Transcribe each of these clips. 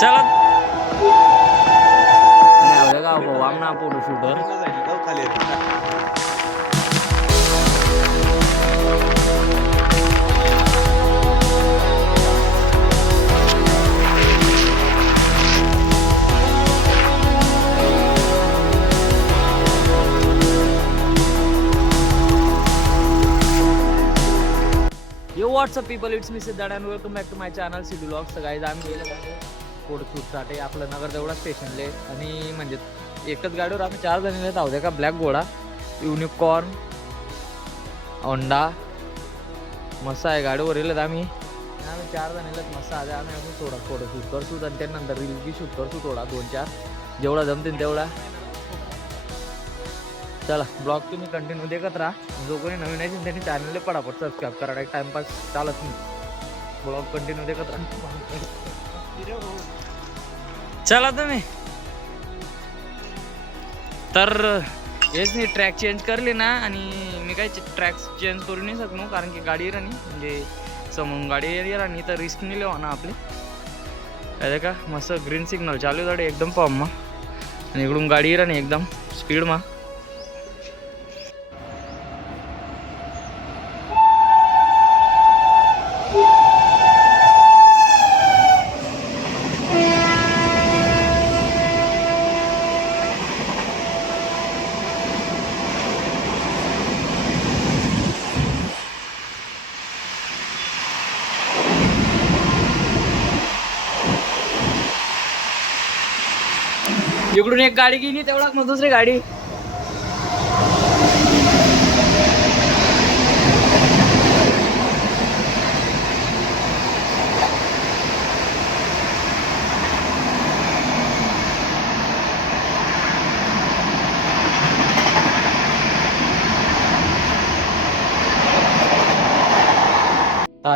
चला का भाऊ आमना photo shooter yo what's up people it's me Siddharth and welcome back to my channel city vlogs. Guys आम्ही गेलो फोटो शूटसाठी आपलं नगर देवळा स्टेशनले आणि म्हणजे एकच गाडीवर आम्ही 4 जण येत आहोत. का ब्लॅक घोडा, युनिकॉर्न, होंडा मस्त आहे गाडीवर येलेत आम्ही 4 जण येलेत मस्त आहे. आम्ही अजून थोडा फोटो शूट करतो आणि त्यानंतर रील बी शूट करतो थोडा 2-4 जेवढा जमतील तेवढा. चला ब्लॉग तुम्ही कंटिन्यू देखत राहा. जो कोणी नवीन आहे त्यांनी चॅनलला पटापट सबस्क्राईब करा. एक टाइमपास चालत नाही, ब्लॉग कंटिन्यू देखत राहा. चला तुम्ही तर हेच मी ट्रॅक चेंज करली ना आणि मी काही ट्रॅक चेंज करू नाही शकलो कारण की गाडी राणी म्हणजे समोरून गाडी राणी तर रिस्क नाही लेवा ना आपली. काय का मस्त ग्रीन सिग्नल चालू गाडी एकदम पॉम आणि इकडून गाडी राणी एकदम स्पीड मा. इकडून एक गाडी गेली तेवढा मग दुसरी गाडी.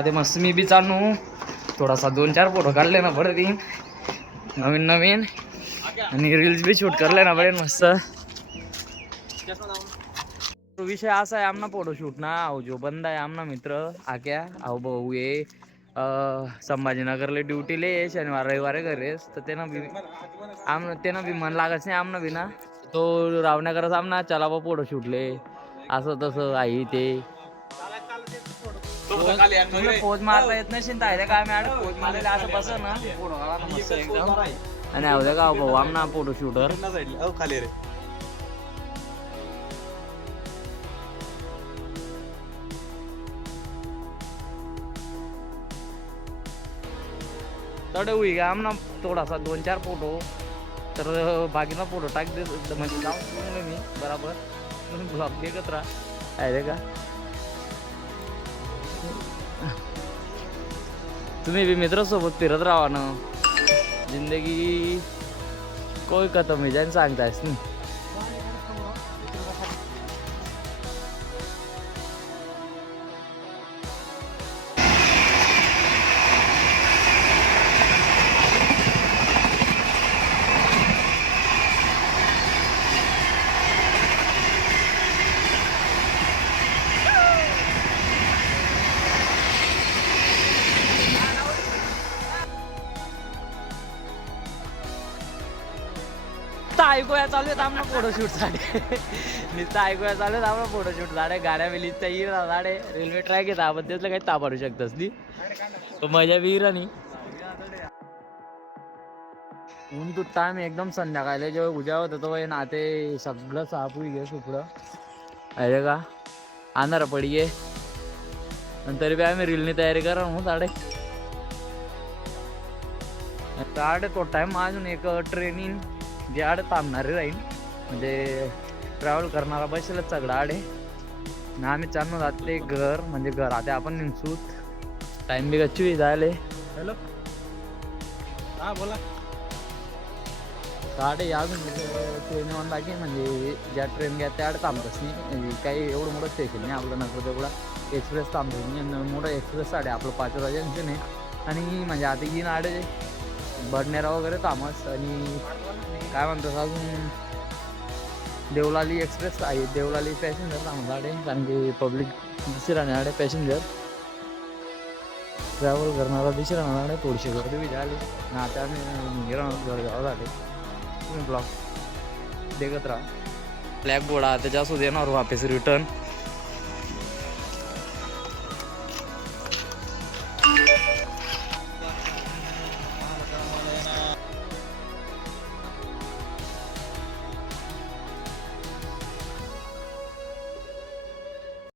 ते मस्त मी बी चालू थोडासा 2-4 फोटो काढले ना बरं ती नवीन नवीन आणि रील्स बी शूट करले ना बडे मस्त. विषय असा आहे आमना फोटो शूट ना जो बंद आहे आमना मित्र आक्या अहो भाऊ ये संभाजीनगरला ड्युटीले शनिवार रविवार घरेस तर त्यानं बी मन लागत नाही आमना बिना तो रावण्याकरच आमना चला बा फोटो शूटले असं तसं आई ते पोज मारता येत नसेल तर काय मॅडम पोज मारलेला असं बस ना फोटो काढा मस्त एकदम. आणि आवडे का भाऊ आमना फोटो शूटर खाली रे तडे होई का आमना थोडासा 2-4 फोटो तर बाकीना फोटो टाक दे म्हणजे जाऊन मी बराबर ब्लॉग देखत राहा आहे का. तुम्ही बी मित्रासोबत फिरत राहा ना, जिंदगी कोई खतम हो जाए सांगतायस नाही. ऐकूया चालू आहेत आम्हाला फोटोशूट साठी नुसतं ऐकूया चालू आहेत आम्हाला फोटोशूट झाडे गाड्या वेलीच्या इरा झाडे रेल्वे ट्रॅक येत त्याबद्दल काही तापाडू शकतस ती तो मजा बी आणि ऊन तू टाइम एकदम संध्याकाळला जेव्हा उद्या होतं तो ना ते सगळं साफ होई गे सुकडं आहे का आणारा पडी गे तरी बी आम्ही रीलनी तयारी करा मग साडे तो टाइम अजून एक ट्रेनिंग जे आड थांबणारे राहील म्हणजे ट्रॅव्हल करणारा बसेलच सगळं आडे ना आम्ही चालू जाते घर म्हणजे घर आता आपण निघसूत टाइम बी गच्ची जायले. हॅलो हा बोला साडे अजून ट्रेन वन बाकी म्हणजे ज्या ट्रेन घ्या त्या थांबतच नाही म्हणजे काही एवढं मोठं स्टेशन नाही आपलं नगर तेवढा एक्सप्रेस थांबतो नाही मोठं एक्सप्रेस साडे आपलं 5 वाजेचं नाही आणि म्हणजे आता येईन आडे बडनेरा वगैरे थांबस आणि काय म्हणतात अजून देवलाली एक्सप्रेस आहे देवलाली पॅसेंजर थांबताडे कारण की पब्लिक दिसते राहण्याकडे पॅसेंजर ट्रॅव्हल करणारा दिसला नाही थोडीशी गर्दी बी झाली ना आता आम्ही गिराणार झाले तुम्ही ब्लॉग देखत राहा ब्लॅक घोडा त्याच्यासोबत येणार वापस रिटर्न